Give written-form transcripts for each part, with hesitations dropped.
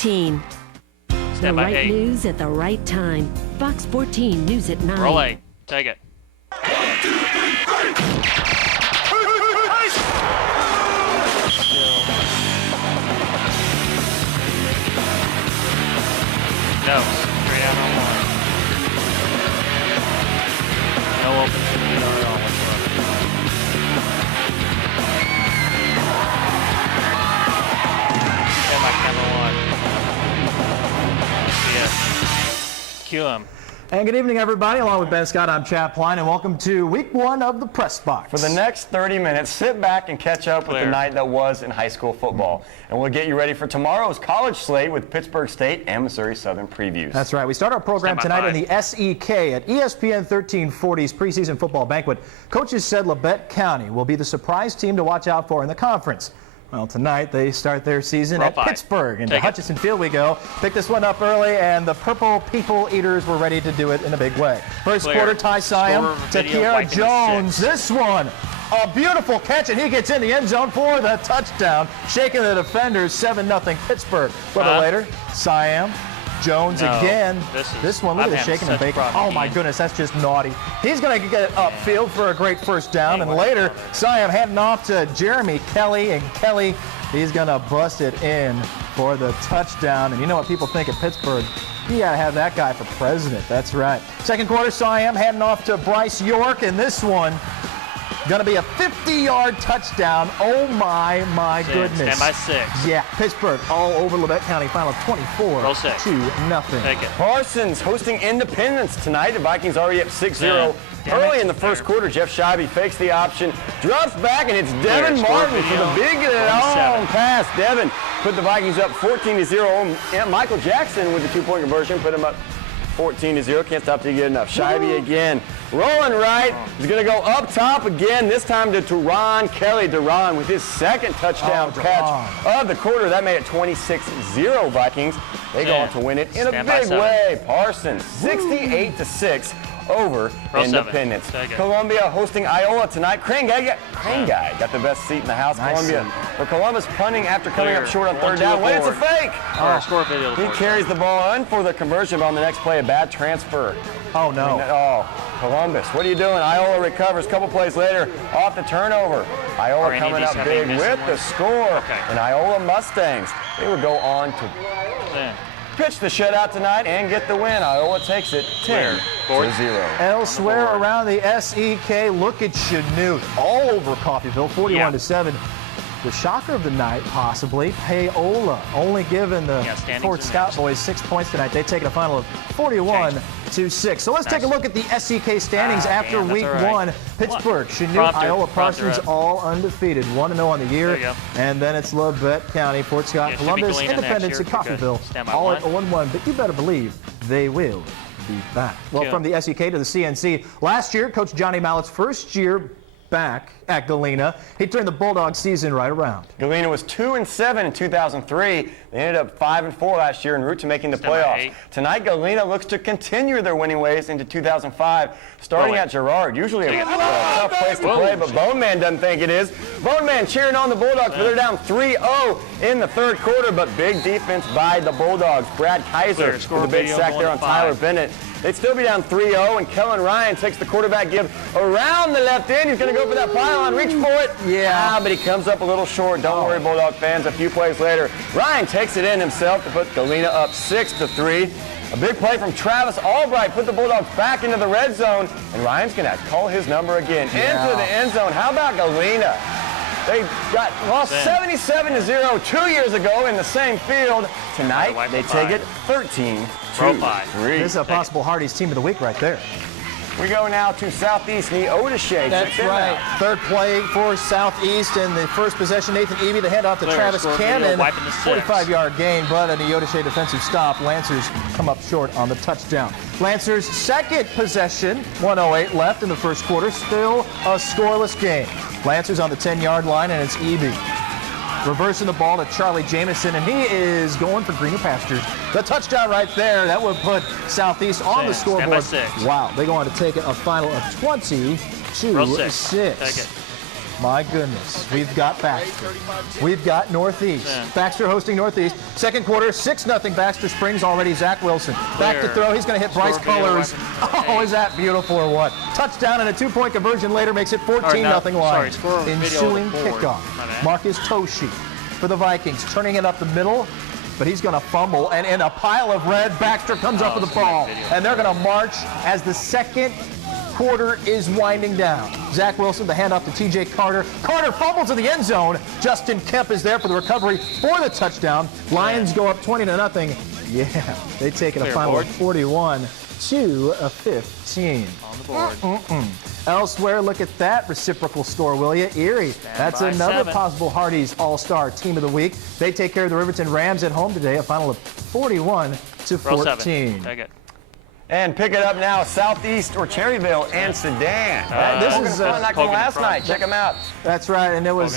14. The right 8. news at the right time. Fox 14 News at 9. Roll 8. Take it. 1, 2, 3, 3. No. Straight out on 1. No open speed at all whatsoever. Stand by camera 1. Yes. Cue him. And good evening, everybody. Along with Ben Scott, I'm Chaplin, and welcome to week 1 of the Pressbox. For the next 30 minutes, sit back and catch up with the night that was in high school football. And we'll get you ready for tomorrow's college slate with Pittsburgh State and Missouri Southern previews. That's right. We start our program tonight in the SEK at ESPN 1340's preseason football banquet. Coaches said Labette County will be the surprise team to watch out for in the conference. Well, tonight they start their season at Pittsburgh. Into Hutchinson Field we go. Pick this one up early, and the Purple People Eaters were ready to do it in a big way. First quarter, Ty Siam to Kiara Jones. This one, a beautiful catch, and he gets in the end zone for the touchdown, shaking the defenders. 7-0 Pittsburgh. A little later, Siam. Jones again. This one, look at the shaking and baking. Oh my goodness, that's just naughty. He's going to get upfield for a great first down, and later, Siam heading off to Jeremy Kelly, and Kelly, he's going to bust it in for the touchdown. And you know what people think of Pittsburgh? You got to have that guy for president. That's right. Second quarter, Siam heading off to Bryce York, and this one going to be a 50-yard touchdown. Oh, my goodness. Stand by 6. Yeah, Pittsburgh all over Labette County. Final 24-0. Take it. Parsons hosting Independence tonight. The Vikings already up 6-0. Early in the first quarter, Jeff Scheibe fakes the option, drops back, and it's Devin Martin for the big long pass. Devin put the Vikings up 14-0. And Michael Jackson with the 2-point conversion put him up 14-0. Can't stop till you get enough. Scheibe again. Rolling right. He's going to go up top again, this time to Duran Kelly. Duran with his second touchdown catch of the quarter. That made it 26-0 Vikings. They go on to win it in a big way. Parsons, 68-6 over Independence. Columbia hosting Iowa tonight. Crane guy got the best seat in the house. Columbia. But Columbus punting after coming up short on third down. Wait, it's a fake. He carries the ball in for the conversion, but on the next play, a bad transfer. Oh, no. Columbus, what are you doing? Iowa recovers. A couple plays later, off the turnover. Iowa coming up big with the score. And Iowa Mustangs, they would go on to pitch the shutout tonight and get the win. Iowa takes it 10-0. Elsewhere around the SEK, look at Chanute all over Coffeyville, 41-7. The shocker of the night, possibly, Paola, only giving the Fort Scott boys 6 points tonight. They take a final of 41-6. So let's take a look at the SEK standings after week 1. Pittsburgh, Chanute, Iowa, Parsons, all undefeated, 1-0 on the year. And then it's Labette County, Fort Scott, Columbus, Independence, and Coffeyville, all at 0-1. But you better believe they will be back. Well, from the SEK to the CNC, last year, Coach Johnny Mallett's first year back at Galena. He turned the Bulldog season right around. Galena was 2-7 in 2003. They ended up 5-4 last year en route to making the playoffs. Tonight, Galena looks to continue their winning ways into 2005, starting at Girard. Usually a tough place to play, but Bone Man doesn't think it is. Bone Man cheering on the Bulldogs, but they're down 3-0 in the third quarter, but big defense by the Bulldogs. Brad Kaiser with a big sack there on Tyler Bennett. They'd still be down 3-0, and Kellen Ryan takes the quarterback give around the left end. He's going to go for that pylon, reach for it. But he comes up a little short. Don't worry, Bulldog fans. A few plays later, Ryan takes it in himself to put Galena up 6-3. A big play from Travis Albright put the Bulldogs back into the red zone, and Ryan's going to call his number again into the end zone. How about Galena? They lost 77-0 2 years ago in the same field. Tonight, they take it 13-3. This is a possible Hardy's team of the week right there. We go now to Southeast Neodesha. That's right. Third play for Southeast, and the first possession, Nathan Eby, the handoff to Travis Cannon. 45-yard gain, but a Neodesha defensive stop. Lancers come up short on the touchdown. Lancers' second possession, 1:08 left in the first quarter. Still a scoreless game. Lancers on the 10-yard line, and it's Eby reversing the ball to Charlie Jamison, and he is going for greener pastures. The touchdown right there, that would put Southeast on the scoreboard. Wow, they go on to take it a final of 20-6. My goodness. We've got Baxter. We've got Northeast. Baxter hosting Northeast. Second quarter, 6-0 Baxter Springs already. Zach Wilson. Back to throw. He's going to hit Bryce Colors. Oh, is that beautiful or what? Touchdown and a two-point conversion later makes it 14-0 Lions. Ensuing kickoff. Marcus Toshi for the Vikings. Turning it up the middle. But he's going to fumble, and in a pile of red, Baxter comes up with the ball. And they're going to march as the second quarter is winding down. Zach Wilson, the handoff to T.J. Carter. Carter fumbles in the end zone. Justin Kemp is there for the recovery for the touchdown. Lions go up 20-0. Yeah, they take it a final of 41-15. On the board. Elsewhere, look at that reciprocal store, will you? Erie. That's another possible Hardee's All-Star Team of the Week. They take care of the Riverton Rams at home today, a final of 41-14. Take it. And pick it up now, Southeast or Cherryvale and Sedan. This is like last night. Check them out. That's right, and it was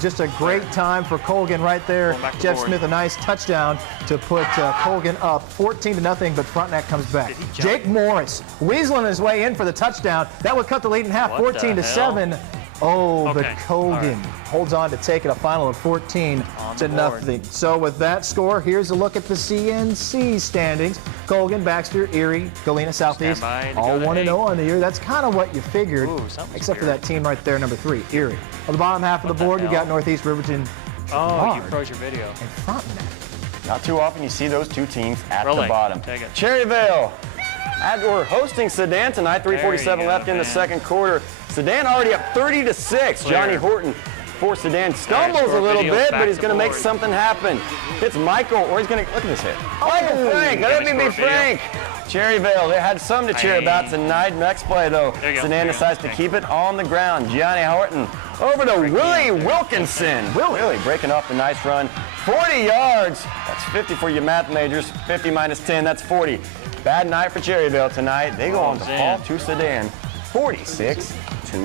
just a great time for Colgan right there. Jeff Smith, a nice touchdown to put Colgan up 14-0, but Frontenac comes back. Jake Morris weaseling his way in for the touchdown. That would cut the lead in half, 14-7. Oh, but Colgan holds on to take it a final of 14-0. So with that score, here's a look at the CNC standings. Colgan, Baxter, Erie, Galena, Southeast, all 1-0 on the year. That's kind of what you figured, except for that team right there, number 3, Erie. On the bottom half of the board, you got Northeast, Riverton, you froze your video. and Frontenac. Not too often you see those two teams at the bottom. Cherryvale. We're hosting Sedan tonight. 3:47 left in the second quarter. Sedan already up 30-6. Johnny Horton for Sedan stumbles a little bit, but he's going to make something happen. It's Michael, or he's going to, look at this hit. Michael Frank, let me be Frank. Cherryvale, they had some to cheer about tonight. Next play, though, Sedan decides to keep it on the ground. Johnny Horton over to Willie Wilkinson. Willie breaking off the nice run. 40 yards. That's 50 for you math majors. 50 minus 10, that's 40. Bad night for Cherryvale tonight. They go on to fall to Sedan, 46-6. A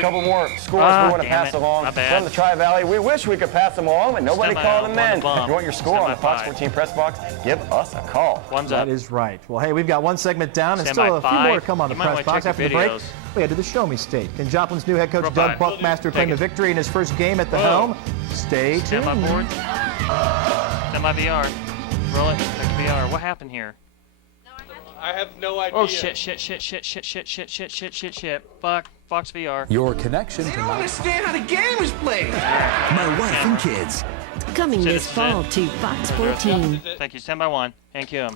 couple more scores we want to pass along from the Tri-Valley. We wish we could pass them along, but nobody called them in. If you want your score on the Fox 14 Pressbox, give us a call. That is right. Well, hey, we've got one segment down and still a few more to come on the Pressbox. After the break, we head to the Show Me State. Can Joplin's new head coach Doug Buckmaster claim the victory in his first game at the helm? Stay tuned. Stand by board. Stand by VR. Roll it. Check VR. What happened here? I have no idea. Oh shit. Fuck. Fox VR. Your connection to I don't understand how the game is played. My wife and kids. Coming this fall to Fox 14. Thank you. Stand by one. Thank you.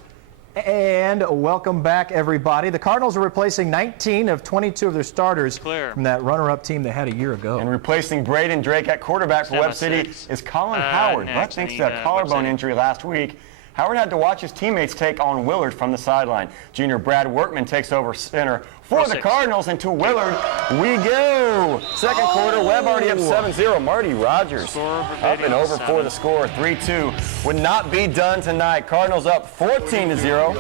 And welcome back, everybody. The Cardinals are replacing 19 of 22 of their starters from that runner-up team they had a year ago. And replacing Braden Drake at quarterback for Webb City is Colin Howard. But thanks to a collarbone injury last week, Howard had to watch his teammates take on Willard from the sideline. Junior Brad Workman takes over center for the Cardinals, and to Willard we go. Second quarter, Webb already up 7-0. Marty Rogers up and over for the score. 3-2 would not be done tonight. Cardinals up 14-0.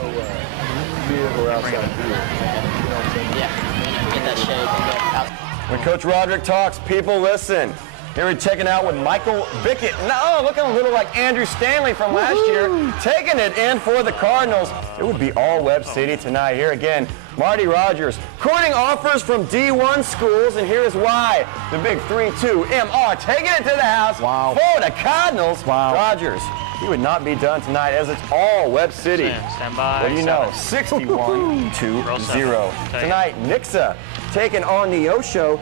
When Coach Roderick talks, people listen. Here we're checking out with Michael Bickett. No, looking a little like Andrew Stanley from last year. Taking it in for the Cardinals. It would be all Webb City tonight. Here again, Marty Rogers. Courting offers from D1 schools, and here's why. The big 3-2 MR taking it to the house for the Cardinals. Rogers, he would not be done tonight as it's all Webb City. Stand by. What do you know? 61-0. Tonight, Nixa taking on the Osho.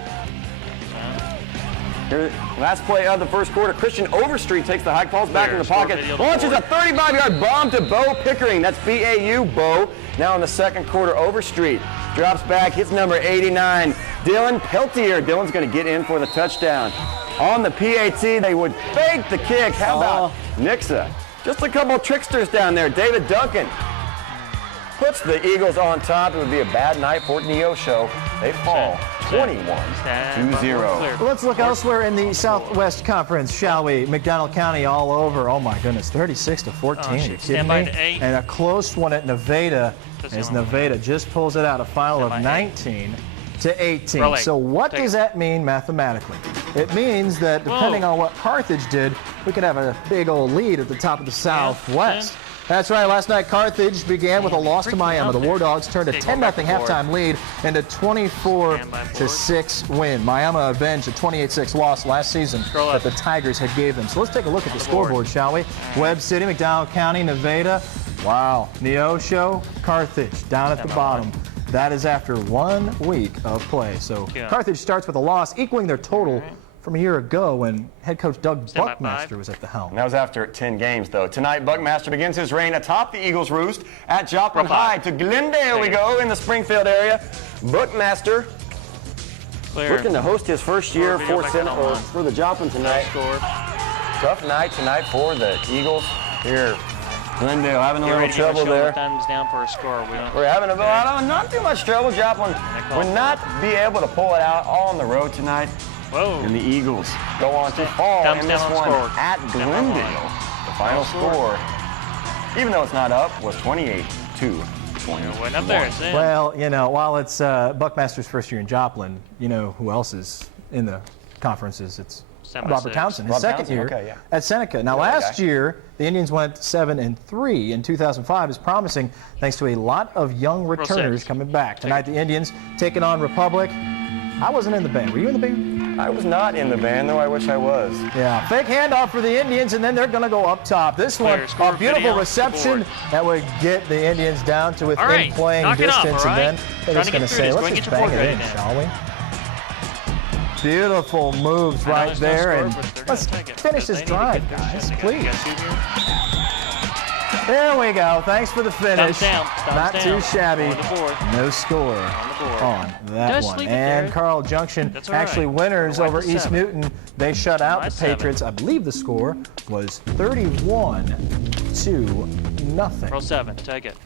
Last play of the first quarter, Christian Overstreet takes the high, falls back in the pocket, launches a 35-yard bomb to Bo Pickering. That's B-A-U, Bo. Now in the second quarter, Overstreet drops back, hits number 89, Dylan Peltier. Dylan's going to get in for the touchdown. On the PAT, they would fake the kick. How about Nixa? Just a couple of tricksters down there. David Duncan puts the Eagles on top. It would be a bad night for Neosho. They fall 21-0. Well, let's look elsewhere in the Southwest Conference, shall we? McDonald County all over. Oh my goodness, 36-14. Stand by to 8. And a close one at Nevada as Nevada just pulls it out, a final of 19-18. So what does that mean mathematically? It means that depending on what Carthage did, we could have a big old lead at the top of the Southwest. That's right. Last night, Carthage began with a loss to Miami. The War Dogs turned a 10-0 halftime lead into 24-6 win. Miami avenged a 28-6 loss last season that the Tigers had gave them. So let's take a look at the scoreboard, shall we? Webb City, McDowell County, Nevada. Wow. Neosho, Carthage down at the bottom. That is after 1 week of play. So Carthage starts with a loss, equaling their total from a year ago when head coach Doug Buckmaster was at the helm. And that was after 10 games, though. Tonight, Buckmaster begins his reign atop the Eagles' roost at Joplin High. To Glendale we go in the Springfield area. Buckmaster looking to host his first year for the Joplin tonight. Tough night tonight for the Eagles here. Glendale having a little trouble there. Thumbs down for a score. We're having a not too much trouble. Joplin would not be able to pull it out all on the road tonight. Whoa. And the Eagles go on to fall in this one at Glendale. The final score, even though it's not up, was 28-21. Up there, well, you know, while it's Buckmaster's first year in Joplin, you know who else is in the conferences? It's Robert Townsend, his second year at Seneca. Now, last year, the Indians went 7-3 in 2005, is promising thanks to a lot of young returners coming back. Tonight, the Indians taking on Republic. I wasn't in the band. Were you in the band? I was not in the band, though I wish I was. Yeah, fake handoff for the Indians, and then they're going to go up top. This one, a beautiful reception that would get the Indians down to within playing distance, and then they're just going to say, let's just bang it in, shall we? Beautiful moves right there, and let's finish this drive, guys, please. There we go. Thanks for the finish. Not too shabby. No score on that one. And Carl Junction actually winners over East Newton. They shut out the Patriots. I believe the score was 31-0. Roll 7. Take it.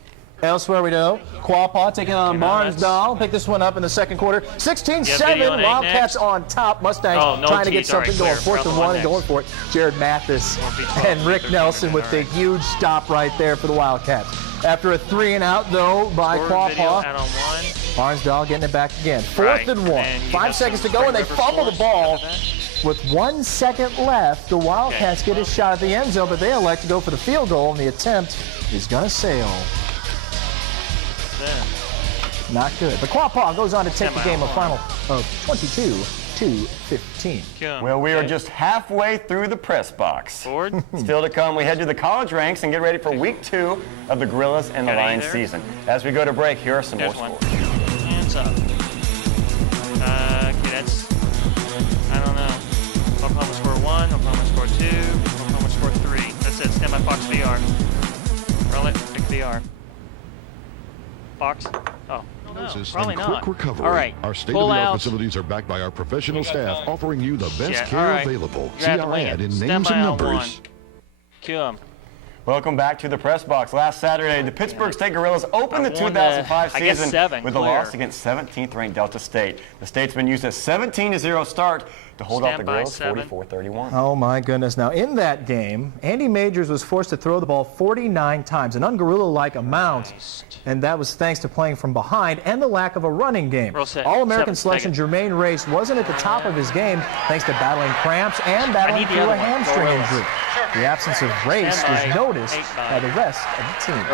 Elsewhere we go. Quapaw taking on Marsall. Pick this one up in the second quarter. 16-7. Wildcats on top. Mustangs trying to get something going. 4th and 1 and going for it. Jared Mathis and Rick Nelson with the huge stop right there for the Wildcats. After a 3-and-out, though, by Quapaw. Marsall getting it back again. 4th and 1. 5 seconds to go, and they fumble the ball. With 1 second left, the Wildcats get a shot at the end zone, but they elect to go for the field goal, and the attempt is going to sail. Not good. But Quapaw goes on to take the game a final of 22-15. Well, we are just halfway through the press box. Still to come, we head to the college ranks and get ready for week 2 of the Gorillas and the Lions season. As we go to break, here are some more scores. Hands up. Okay, that's, I don't know. Oklahoma score 1, Oklahoma score 2, Oklahoma score 3. That's it. Stand by Fox VR. Roll it. Pick VR. Fox? Oh, no, probably not. Quick recovery. All right. Our state-of-the-art facilities are backed by our professional staff, offering you the best care available. See our ad in names and numbers. Cue 'em. Welcome back to the press box. Last Saturday, the Pittsburgh State Gorillas opened the 2005 season with a loss against 17th-ranked Delta State. The Statesmen used a 17-0 start to hold off the Gorillas 44-31. Oh, my goodness. Now, in that game, Andy Majors was forced to throw the ball 49 times, an ungorilla-like amount, and that was thanks to playing from behind and the lack of a running game. All-American selection Jermaine Race wasn't at the top of his game thanks to battling cramps and battling through a hamstring injury. The absence of Race was noticed by the rest of the team.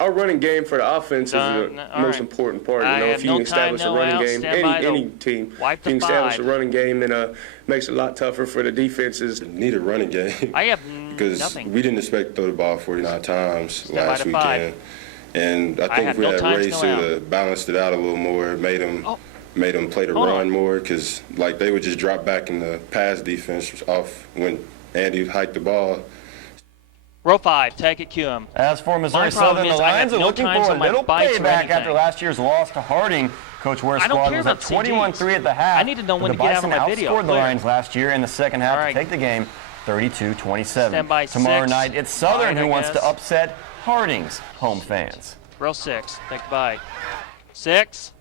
Our running game for the offense is the most important part. You know, if you can establish a running game, any team, you can establish a running game, then makes it a lot tougher for the defenses. Need a running game. Because we didn't expect to throw the ball 49 times last weekend, and I think if we had Race to balanced it out a little more, made them play the run more, because like they would just drop back in the pass defense off when Andy hiked the ball. Row 5, take it, cue 'em. As for Missouri Southern, the Lions are looking for a little payback after last year's loss to Harding. Coach Ware's squad was at 21-3 at the half. I need to know when to get out of my video. Outscored the Lions last year in the second half to take the game 32-27. Tomorrow night, it's Southern who wants to upset Harding's home fans. Row 6, take the bite. 6.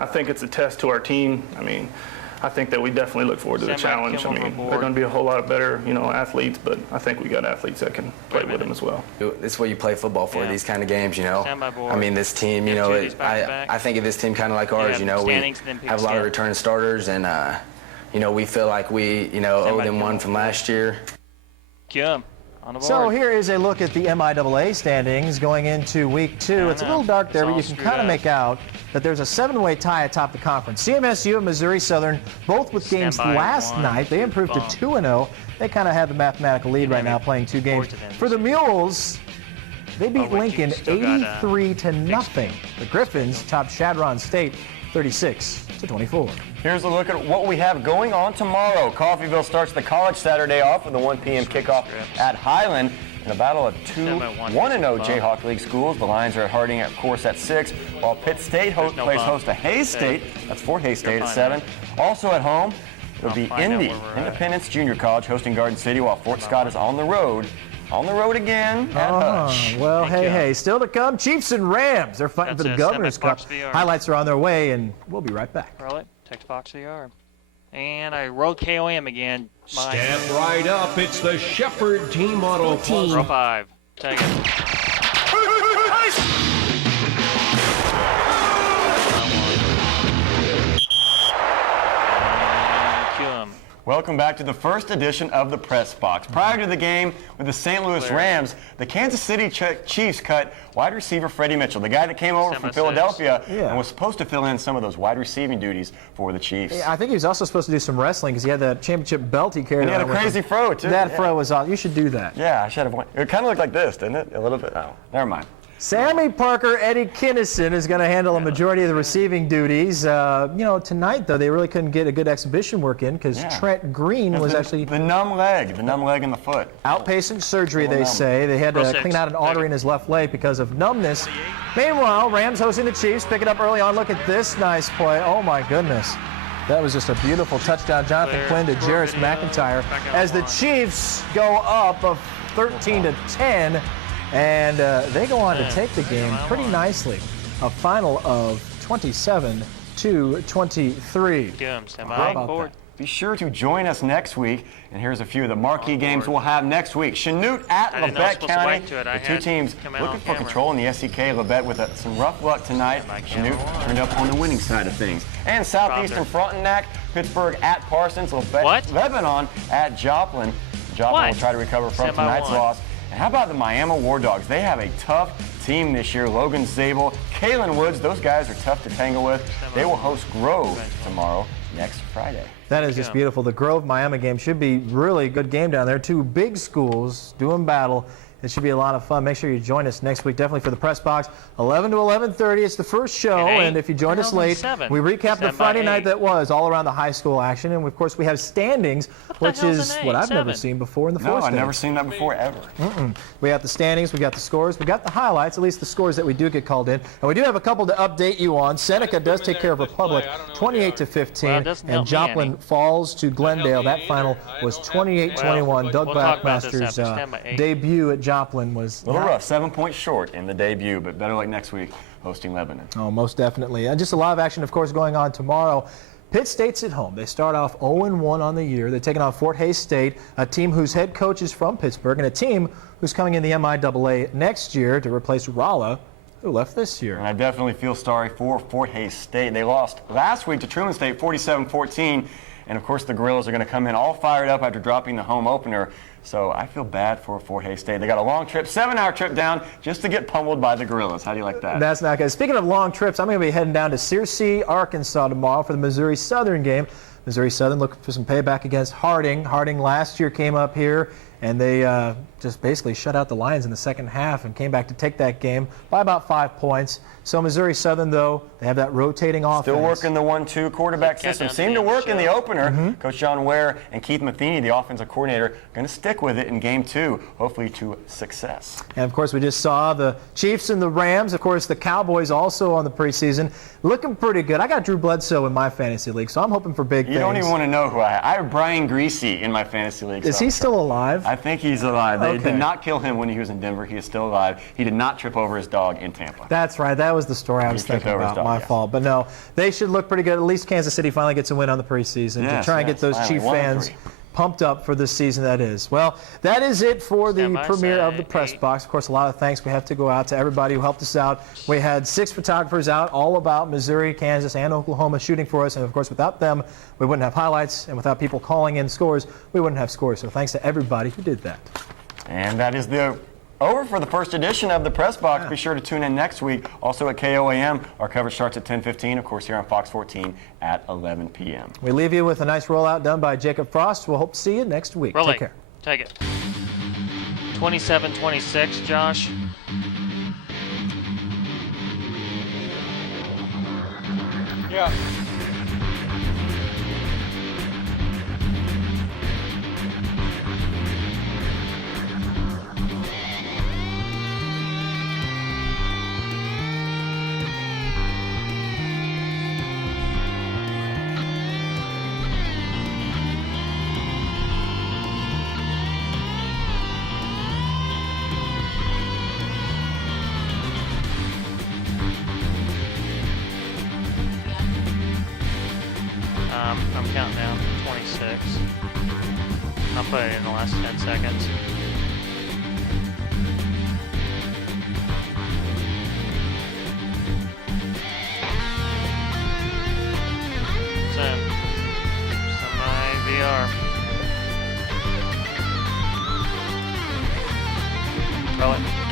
I think it's a test to our team. I mean, I think that we definitely look forward to the challenge. I mean, they're going to be a whole lot better, you know, athletes, but I think we got athletes that can play with them as well. It's what you play football for, these kind of games, you know. I mean, this team, you know, I think of this team kind of like ours, you know. We have a lot of returning starters, and, you know, we feel like we, you know, owe them one from last year. Cue 'em. On the board. So here is a look at the MIAA standings going into week 2. It's a little dark there, but you can kind of make out that there's a 7-way tie atop the conference. CMSU and Missouri Southern, both with games last night. They improved to 2-0. They kind of have the mathematical lead right now, playing 2 games. For the Mules, they beat Lincoln 83-0. The Griffins topped Chadron State 36-24. Here's a look at what we have going on tomorrow. Coffeyville starts the college Saturday off with a 1 p.m. kickoff at Highland in a battle of 2 1-0 Jayhawk League schools. The Lions are at Harding, of course, at 6, while Pitt State plays host to Hays State. That's Fort Hays State at 7. Also at home, it'll be Indy, Independence Junior College, hosting Garden City, while Fort Scott is on the road. On the road again at Hutch. Well, hey, still to come, Chiefs and Rams. They're fighting for the Governor's Cup. Highlights are on their way, and we'll be right back. Roll it. Text Fox VR. And I rolled KOM again. Step right up. It's the Shepherd Team Auto Plus. Row 5. Take it. Welcome back to the first edition of the Press Box. Prior to the game with the St. Louis Rams, the Kansas City Chiefs cut wide receiver Freddie Mitchell, the guy that came over from Philadelphia and was supposed to fill in some of those wide receiving duties for the Chiefs. Yeah, I think he was also supposed to do some wrestling because he had that championship belt he carried. And he had a crazy fro, too. That fro was on. You should do that. Yeah, I should have. It kind of looked like this, didn't it? A little bit. Oh, never mind. Sammy Parker, Eddie Kinnison is going to handle a majority of the receiving duties. Tonight, though, they really couldn't get a good exhibition work in because Trent Green was actually... The numb leg in the foot. Outpatient surgery, they say. They had to clean out an artery in his left leg because of numbness. Meanwhile, Rams hosting the Chiefs, pick it up early on. Look at this nice play. Oh, my goodness. That was just a beautiful touchdown. Jonathan Quinn to Jarris McIntyre as the Chiefs go up of 13-10. And they go on to take the game pretty nicely. A final of 27-23. Be sure to join us next week. And here's a few of the marquee games we'll have next week. Chanute at Labette County. The two teams looking for control in the SEK. Labette with some rough luck tonight. Chanute turned up on the winning side of things. And Southeastern Frontenac, Pittsburgh at Parsons. Labette, Lebanon at Joplin. Joplin will try to recover from tonight's loss. And how about the MIAA War Dogs? They have a tough team this year. Logan Zabel, Kalen Woods, those guys are tough to tangle with. They will host Grove tomorrow, next Friday. That is just beautiful. The Grove Miami game should be really good game down there. 2 big schools doing battle. It should be a lot of fun. Make sure you join us next week, definitely for the Press Box, 11 to 11:30. It's the first show, and if you joined us late, we recap the Friday night that was all around the high school action, and of course we have standings, which is what I've never seen before in the fourth. No, I've never seen that before ever. We got the standings, we got the scores, we got the highlights, at least the scores that we do get called in, and we do have a couple to update you on. Seneca does take care of Republic, 28-15, and Joplin falls to Glendale. That final was 28-21. Doug Backmaster's debut at Joplin was a little rough, 7 points short in the debut, but better luck next week hosting Lebanon. Oh, most definitely. And just a lot of action, of course, going on tomorrow. Pitt State's at home. They start off 0-1 on the year. They're taking on Fort Hays State, a team whose head coach is from Pittsburgh, and a team who's coming in the MIAA next year to replace Rolla, who left this year. And I definitely feel sorry for Fort Hays State. They lost last week to Truman State 47-14, and of course the Gorillas are going to come in all fired up after dropping the home opener. So I feel bad for Fort Hays State. They got a long trip, 7-hour trip down just to get pummeled by the Gorillas. How do you like that? That's not good. Speaking of long trips, I'm going to be heading down to Searcy, Arkansas tomorrow for the Missouri Southern game. Missouri Southern looking for some payback against Harding. Harding last year came up here and they just basically shut out the Lions in the second half and came back to take that game by about 5 points. So Missouri Southern, though, they have that rotating offense. Still working the 1-2 quarterback system. Seemed to work in the opener. Coach John Ware and Keith Matheny, the offensive coordinator, going to stick with it in Game 2, hopefully to success. And, of course, we just saw the Chiefs and the Rams. Of course, the Cowboys also on the preseason. Looking pretty good. I got Drew Bledsoe in my fantasy league, so I'm hoping for big things. You don't even want to know who I have. I have Brian Greasy in my fantasy league. Is he still alive? I think he's alive. They did not kill him when he was in Denver. He is still alive. He did not trip over his dog in Tampa. That's right. That was the story I was thinking about. My fault. But no, they should look pretty good. At least Kansas City finally gets a win on the preseason to try and get those Chief fans pumped up for this season that is. Well, that is it for the premiere of the Press Box. Of course, a lot of thanks we have to go out to everybody who helped us out. We had 6 photographers out all about Missouri, Kansas, and Oklahoma shooting for us. And, of course, without them, we wouldn't have highlights. And without people calling in scores, we wouldn't have scores. So thanks to everybody who did that. And that is over for the first edition of the Press Box. Be sure to tune in next week. Also at KOAM, our coverage starts at 10:15. Of course, here on Fox 14 at 11 p.m. We leave you with a nice rollout done by Jacob Frost. We'll hope to see you next week. Take care. Take it. 27-26, Josh. Yeah. I'm counting down 26. I'll put it in the last 10 seconds. 10. Semi-VR. Roll it.